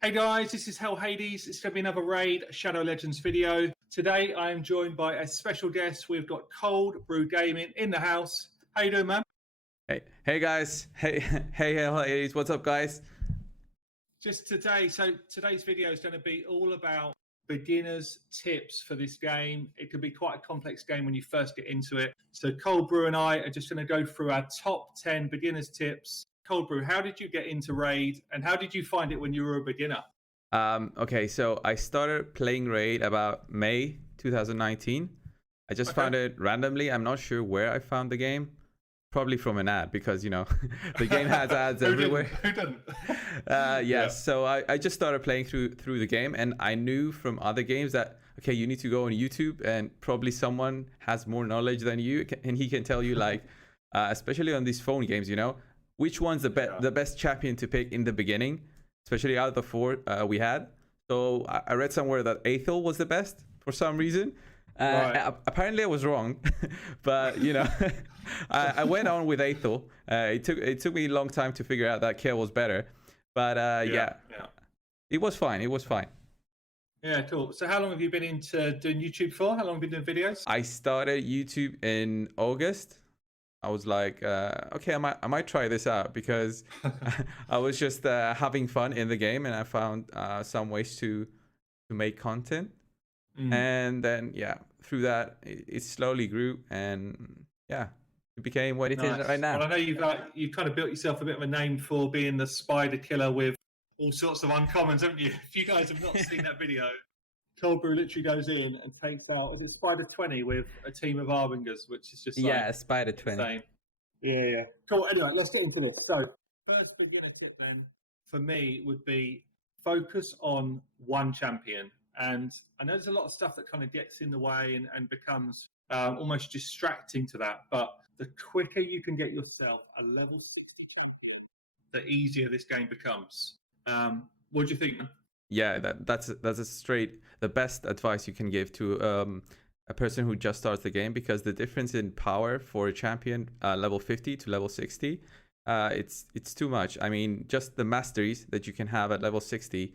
Hey guys, this is Hell Hades. It's going to be another Raid Shadow Legends video. Today I am joined by a special guest. We've got Cold Brew Gaming in the house. How you doing, man? Hey guys. Hey Hell Hades. What's up, guys? Just today, so today's video is going to be all about beginners tips for this game. It could be quite a complex game when you first get into it. So Cold Brew and I are just going to go through our top 10 beginners tips. Cold Brew, how did you get into Raid and how did you find it when you were a beginner? Okay, so I started playing Raid about May 2019. I just found it randomly. I'm not sure where I found the game. Probably from an ad, because you know the game has ads everywhere. Who didn't? Yes. So I just started playing through the game, and I knew from other games that okay, you need to go on YouTube, and probably someone has more knowledge than you, and he can tell you like, especially on these phone games, you know, which one's the best champion to pick in the beginning, especially out of the four we had. So I read somewhere that Aethel was the best for some reason. Right. Apparently I was wrong, but you know, I went on with Aethel. It took me a long time to figure out that Kayle was better, but it was fine. It was fine. Yeah, cool. So how long have you been into doing YouTube for? How long have you been doing videos? I started YouTube in August. I was like, okay, I might try this out, because I was just having fun in the game, and I found some ways to make content. And then through that it slowly grew, and it became what it is right now. Well, I know you've kind of built yourself a bit of a name for being the spider killer with all sorts of uncommons, haven't you? If you guys have not seen that video, Cold Brew literally goes in and takes out, is it Spider 20 with a team of Arbingers, which is just like, Spider 20. Insane. Yeah. Cool. Anyway, let's get into this. So first beginner tip then for me would be focus on one champion. And I know there's a lot of stuff that kind of gets in the way and becomes almost distracting to that. But the quicker you can get yourself a level 60 champion, the easier this game becomes. What do you think? Yeah, that's the best advice you can give to a person who just starts the game, because the difference in power for a champion level 50 to level 60, it's too much. I mean, just the masteries that you can have at level 60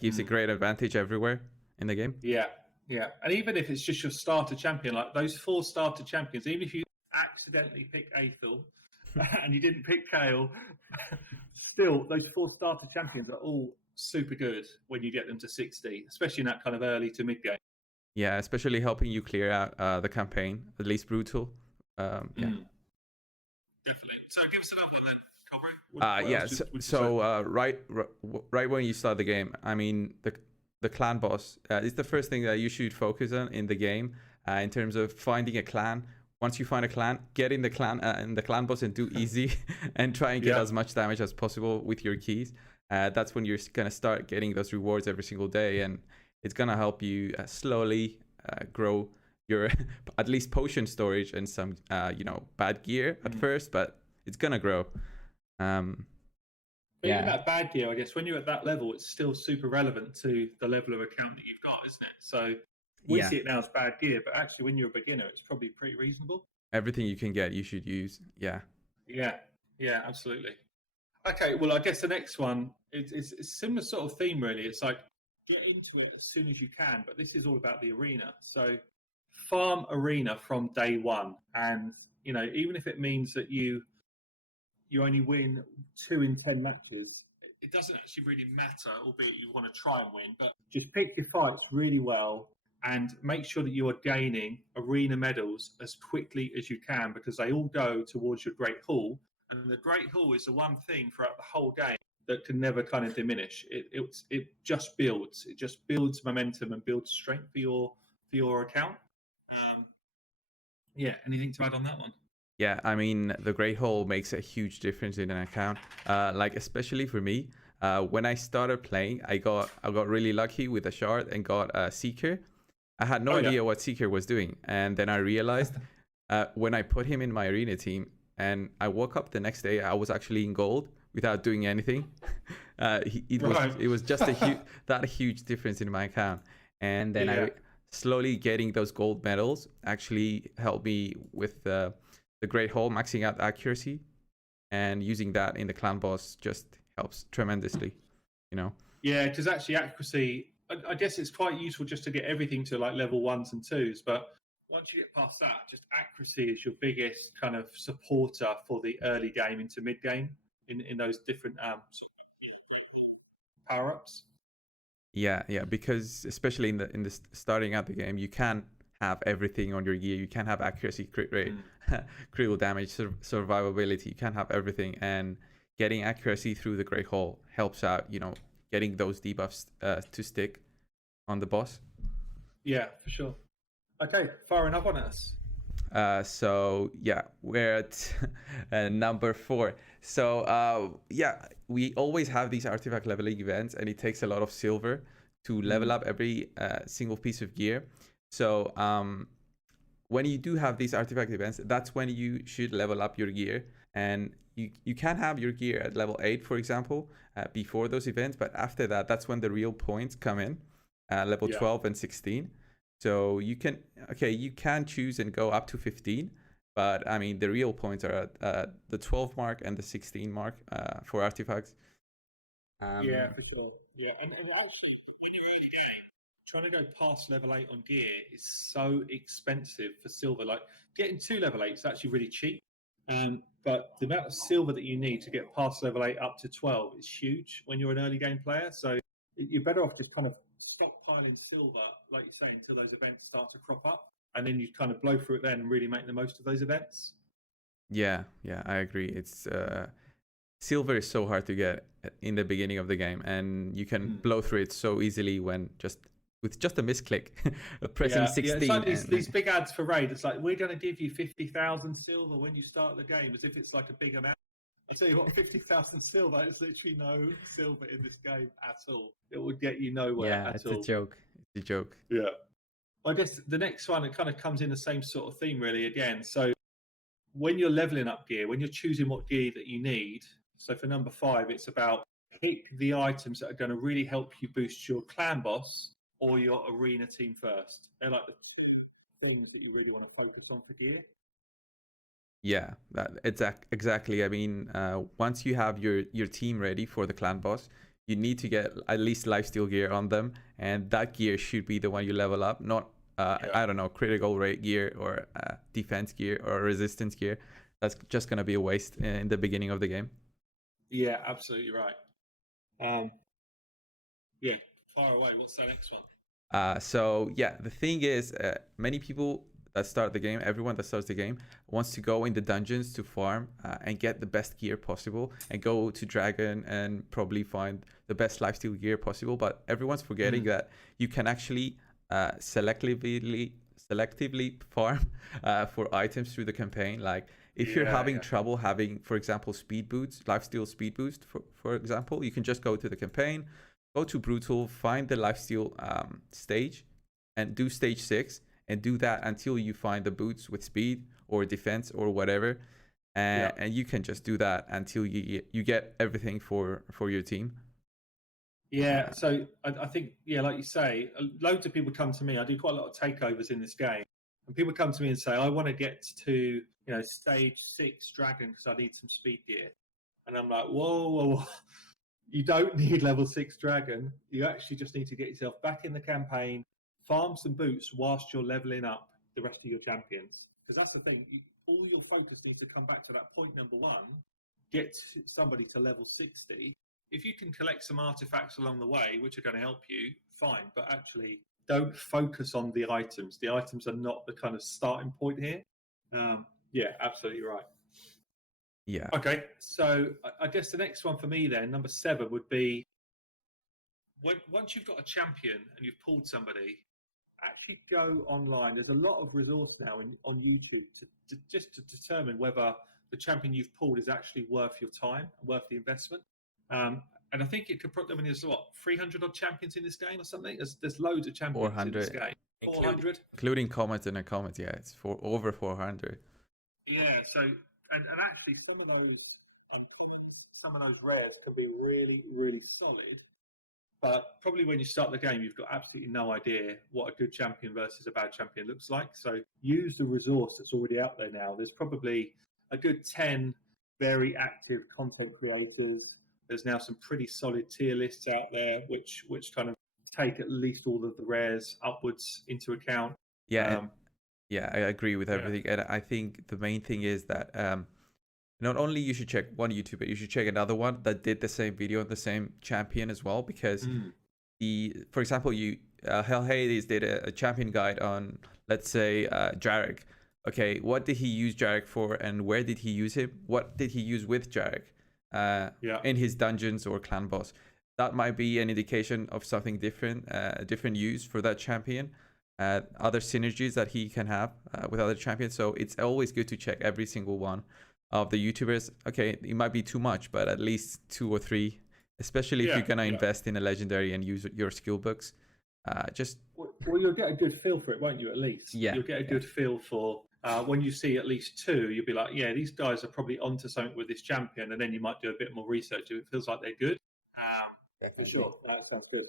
gives a great advantage everywhere in the game. Yeah. And even if it's just your starter champion, like those 4 starter champions, even if you accidentally pick Aethel and you didn't pick Kayle, still those 4 starter champions are all super good when you get them to 60, especially in that kind of early to mid game. Yeah, especially helping you clear out the campaign, at least brutal. Definitely. So give us another one then. So right when you start the game, I mean the clan boss is the first thing that you should focus on in the game, in terms of finding a clan. Once you find a clan, get in the clan and the clan boss and do easy and try and get as much damage as possible with your keys. That's when you're gonna start getting those rewards every single day, and it's gonna help you slowly grow your at least potion storage and some bad gear at first, but it's gonna grow. Even that bad gear, I guess, when you're at that level, it's still super relevant to the level of account that you've got, isn't it? So we see it now as bad gear, but actually when you're a beginner, it's probably pretty reasonable. Everything you can get, you should use. Yeah, absolutely. Okay, well, I guess the next one is a similar sort of theme, really. It's like, get into it as soon as you can, but this is all about the arena. So farm arena from day one, and even if it means that you only win 2 in 10 matches, it doesn't actually really matter, albeit you want to try and win, but just pick your fights really well and make sure that you are gaining arena medals as quickly as you can, because they all go towards your Great Hall, and the Great Hall is the one thing throughout the whole game that can never kind of diminish. It just builds. It just builds momentum and builds strength for your account. Anything to add on that one? Yeah, I mean, the Great Hall makes a huge difference in an account. Like especially for me, when I started playing, I got really lucky with a shard and got a Seeker. I had no idea what Seeker was doing, and then I realized when I put him in my arena team, and I woke up the next day, I was actually in gold without doing anything. It was just that huge difference in my account, and then I slowly getting those gold medals actually helped me with the Great Hall, maxing out accuracy, and using that in the Clanboss just helps tremendously, you know. Yeah, because actually accuracy, I guess it's quite useful just to get everything to like level 1s and 2s, but once you get past that, just accuracy is your biggest kind of supporter for the early game into mid game in those different power ups. Yeah, because especially in the starting out the game, you can't have everything on your gear. You can't have accuracy, crit rate, critical damage, survivability. You can't have everything, and getting accuracy through the Great Hall helps out. You know, getting those debuffs to stick on the boss. Yeah, for sure. Okay, far enough on us. So yeah, we're at number 4. So yeah, we always have these artifact leveling events, and it takes a lot of silver to level up every single piece of gear. So when you do have these artifact events, that's when you should level up your gear, and you can have your gear at level 8, for example, before those events, but after that, that's when the real points come in, level 12 and 16. So you can choose and go up to 15, but I mean the real points are at the 12 mark and the 16 mark for artifacts. Yeah, for sure. Yeah, and actually, when you're early game, trying to go past level 8 on gear is so expensive for silver. Like getting to level 8 is actually really cheap, but the amount of silver that you need to get past level 8 up to 12 is huge when you're an early game player. So you're better off just kind of stockpiling silver, like you say, until those events start to crop up, and then you kind of blow through it then and really make the most of those events. Yeah, I agree. It's silver is so hard to get in the beginning of the game, and you can blow through it so easily with just a misclick, pressing 16. Yeah, it's like these big ads for raid. It's like, we're going to give you 50,000 silver when you start the game, as if it's like a big amount. I tell you what, 50,000 silver is literally no silver in this game at all. It would get you nowhere at all. Yeah, it's a joke. It's a joke. Yeah. I guess the next one, it kind of comes in the same sort of theme, really, again. So when you're leveling up gear, when you're choosing what gear that you need, so for number 5, it's about pick the items that are going to really help you boost your clan boss or your arena team first. They're like the two things that you really want to focus on for gear. Yeah, exactly. I mean, once you have your team ready for the clan boss, you need to get at least lifesteal gear on them, and that gear should be the one you level up, not I don't know, critical rate gear or defense gear or resistance gear. That's just gonna be a waste in the beginning of the game. Yeah, absolutely right. Yeah, far away. What's the next one? So yeah, the thing is, many people that start the game, everyone that starts the game wants to go in the dungeons to farm and get the best gear possible, and go to Dragon and probably find the best lifesteal gear possible. But everyone's forgetting that you can actually selectively farm for items through the campaign. Like if you're having trouble having, for example, speed boots, lifesteal speed boost, for example, you can just go to the campaign, go to Brutal, find the lifesteal stage, and do stage 6, and do that until you find the boots with speed or defense or whatever, and you can just do that until you get everything for your team. Yeah, so I think, like you say, loads of people come to me. I do quite a lot of takeovers in this game, and people come to me and say, I want to get to stage 6 Dragon because I need some speed gear. And I'm like, whoa. You don't need level 6 Dragon. You actually just need to get yourself back in the campaign, farm some boots whilst you're leveling up the rest of your champions. Because that's the thing. All your focus needs to come back to that point number 1. Get somebody to level 60. If you can collect some artifacts along the way, which are going to help you, fine. But actually, don't focus on the items. The items are not the kind of starting point here. Yeah, absolutely right. Yeah. Okay, so I guess the next one for me then, number 7, would be once you've got a champion and you've pulled somebody, actually go online. There's a lot of resource now on YouTube to determine whether the champion you've pulled is actually worth your time, worth the investment. And I think it could put them in as 300 odd champions in this game or something. There's loads of champions 400, in this game. 400, including comments and comments. Yeah, it's over 400. Yeah. So and actually some of those rares can be really, really solid. But probably when you start the game, you've got absolutely no idea what a good champion versus a bad champion looks like. So use the resource that's already out there now. There's probably a good 10 very active content creators There's now some pretty solid tier lists out there, which kind of take at least all of the rares upwards into account. Yeah, yeah, I agree with everything, and I think the main thing is that not only you should check one YouTuber, you should check another one that did the same video on the same champion as well, because for example, Hell Hades did a champion guide on, let's say, Jarek. Okay, what did he use Jarek for, and where did he use him? What did he use with Jarek in his dungeons or clan boss? That might be an indication of something different, different use for that champion, other synergies that he can have with other champions. So it's always good to check every single one of the YouTubers. Okay, it might be too much, but at least 2 or 3, especially if you're going to invest in a legendary and use your skill books. Well, you'll get a good feel for it, won't you, at least? Yeah. You'll get a good feel for when you see at least 2, you'll be like, yeah, these guys are probably onto something with this champion, and then you might do a bit more research if it feels like they're good. For sure. That sounds good.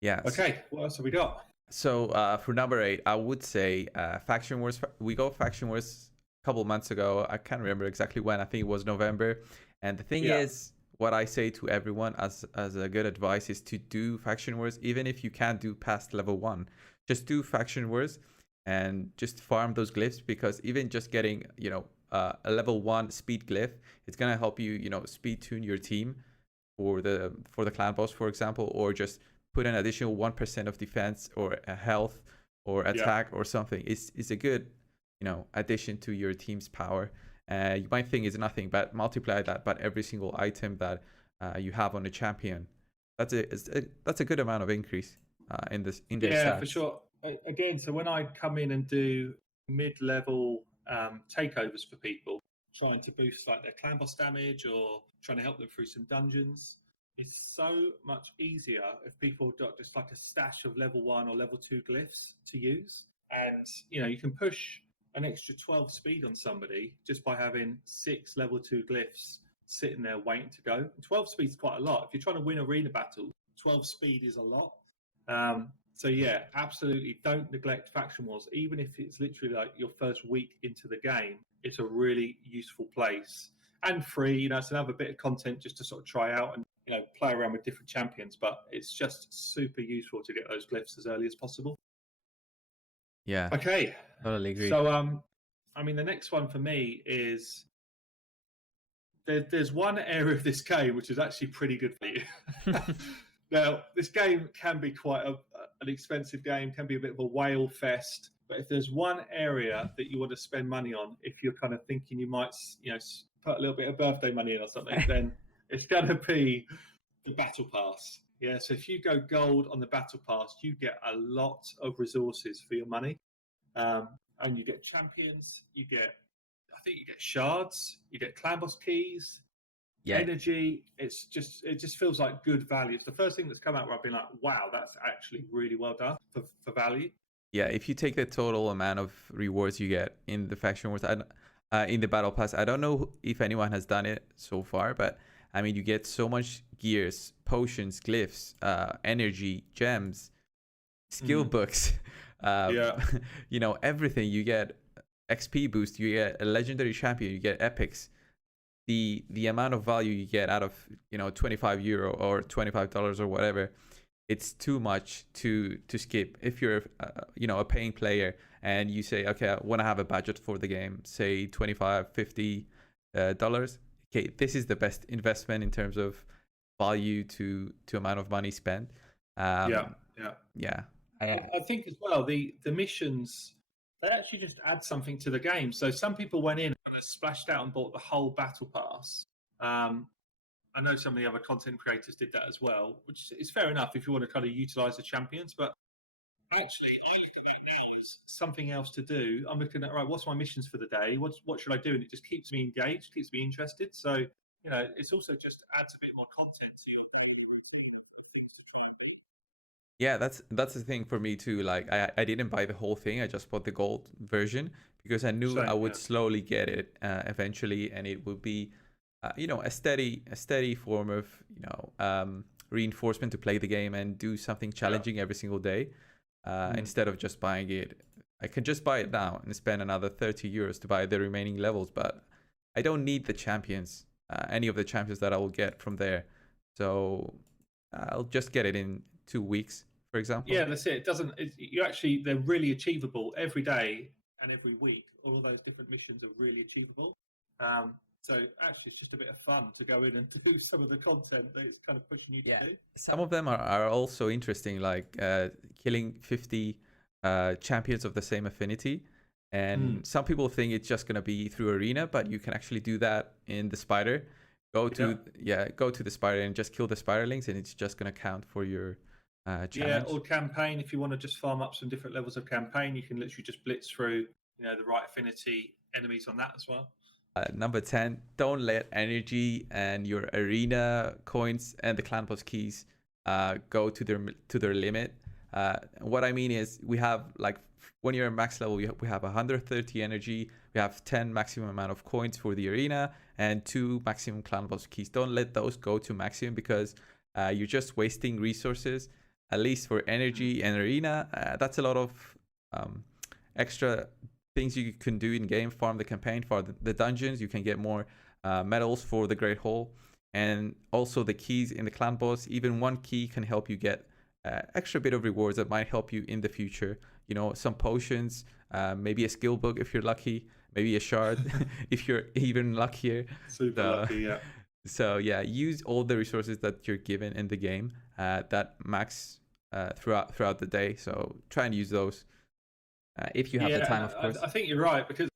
Yeah. Okay, what else have we got? So for number 8, I would say Faction Wars. We got Faction Wars a couple months ago. I can't remember exactly when. I think it was November. And the thing is, what I say to everyone as a good advice is to do Faction Wars, even if you can't do past level 1. Just do Faction Wars and just farm those glyphs, because even just getting, a level 1 speed glyph, it's gonna help you, speed tune your team for the clan boss, for example, or just put an additional 1% of defense or a health or attack or something. It's a good, addition to your team's power. You might think it's nothing, but multiply that by every single item that you have on the champion. That's a good amount of increase in their stats. For sure. Again, so when I come in and do mid-level takeovers for people, trying to boost like their clan boss damage or trying to help them through some dungeons, it's so much easier if people got just like a stash of level 1 or level 2 glyphs to use, and you can push an extra 12 speed on somebody just by having 6 level 2 glyphs sitting there waiting to go. 12 speed is quite a lot. If you're trying to win arena battle, 12 speed is a lot. So yeah, absolutely don't neglect Faction Wars. Even if it's literally like your first week into the game, it's a really useful place. And free, it's another bit of content just to sort of try out and play around with different champions. But it's just super useful to get those glyphs as early as possible. Yeah. Okay. Totally agree. So the next one for me is there's one area of this game which is actually pretty good for you. Now, this game can be quite an expensive game, can be a bit of a whale fest. But if there's one area that you want to spend money on, if you're kind of thinking you might, put a little bit of birthday money in or something, then it's going to be the Battle Pass. Yeah, so if you go gold on the Battle Pass, you get a lot of resources for your money. And you get champions, I think you get shards, you get Clanboss keys, energy. It just feels like good value. It's the first thing that's come out where I've been like, wow, that's actually really well done for value. Yeah, if you take the total amount of rewards you get in the Faction Wars, in the Battle Pass, I don't know if anyone has done it so far, but you get so much gears, potions, glyphs, energy, gems, skill books, everything. You get XP boost, you get a legendary champion, you get epics. The amount of value you get out of €25 or $25 or whatever, it's too much to skip. If you're a paying player and you say, okay, I want to have a budget for the game, say $25-50, okay, this is the best investment in terms of value to amount of money spent. Yeah. I think as well the missions, they actually just add something to the game. So some people went in and splashed out and bought the whole Battle Pass. I know some of the other content creators did that as well, which is fair enough if you want to kind of utilize the champions. But actually, I look at that now as something else to do. I'm looking at, right, what's my missions for the day? What should I do? And it just keeps me engaged, keeps me interested. So, it's also just adds a bit more content to your things to try and do. Yeah, that's the thing for me too. Like I didn't buy the whole thing. I just bought the gold version because I knew I would slowly get it eventually, and it would be a steady form of reinforcement to play the game and do something challenging every single day, instead of just buying it. I can just buy it now and spend another €30 to buy the remaining levels, but I don't need the champions any of the champions that I will get from there. So I'll just get it in 2 weeks, for example. Yeah, that's it. It doesn't. They're really achievable every day and every week. All of those different missions are really achievable. So actually, it's just a bit of fun to go in and do some of the content that it's kind of pushing you to do. Some of them are also interesting, like killing 50 champions of the same affinity. And some people think it's just going to be through arena, but you can actually do that in the spider. Go to the spider and just kill the spiderlings, and it's just going to count for your challenge. Yeah, or campaign. If you want to just farm up some different levels of campaign, you can literally just blitz through, the right affinity enemies on that as well. Number 10, don't let energy and your arena coins and the Clanboss keys go to their limit. What I mean is, we have, like, when you're at max level, we have 130 energy, we have 10 maximum amount of coins for the arena, and 2 maximum Clanboss keys. Don't let those go to maximum, because you're just wasting resources. At least for energy and arena, that's a lot of extra things you can do in game. Farm the campaign, for the dungeons. You can get more medals for the Great Hall, and also the keys in the Clanboss. Even one key can help you get extra bit of rewards that might help you in the future. Some potions, maybe a skill book if you're lucky, maybe a shard if you're even luckier. Super lucky, yeah. So yeah, use all the resources that you're given in the game that max throughout the day. So try and use those if you have the time, of course. I think you're right, because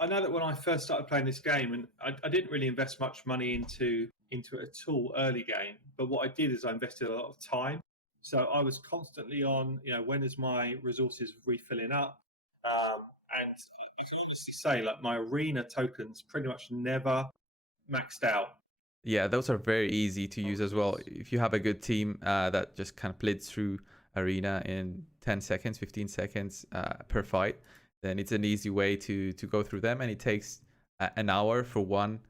I know that when I first started playing this game, and I didn't really invest much money into it at all early game, but what I did is I invested a lot of time. So I was constantly on, when is my resources refilling up? And I can honestly say, like, my arena tokens pretty much never maxed out. Yeah, those are very easy to use as well. If you have a good team that just kind of blitz through arena in 10 seconds, 15 seconds per fight, then it's an easy way to go through them. And it takes an hour for one,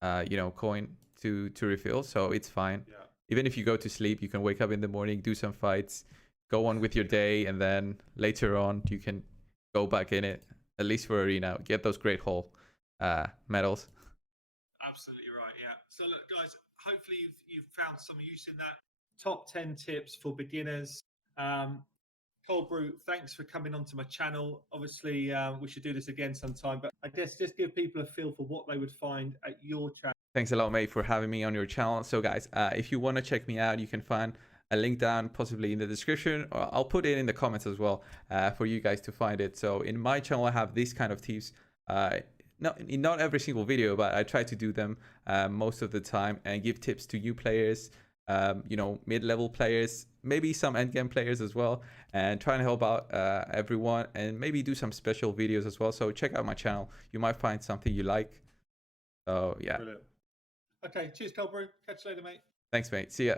coin to refill. So it's fine. Yeah. Even if you go to sleep, you can wake up in the morning, do some fights, go on with your day, and then later on you can go back in it, at least for arena, get those Great Hall medals. Absolutely right, yeah. So look, guys, hopefully you've found some use in that. Top 10 tips for beginners. Cold Brew, thanks for coming onto my channel. Obviously, we should do this again sometime, but I guess just give people a feel for what they would find at your channel. Thanks a lot, mate, for having me on your channel. So guys, if you want to check me out, you can find a link down, possibly in the description, or I'll put it in the comments as well for you guys to find it. So in my channel, I have these kind of tips. Not every single video, but I try to do them most of the time and give tips to new players, mid-level players, maybe some endgame players as well, and try and help out everyone, and maybe do some special videos as well. So check out my channel. You might find something you like. So yeah. Brilliant. Okay, cheers, Cold Brew. Catch you later, mate. Thanks, mate. See ya.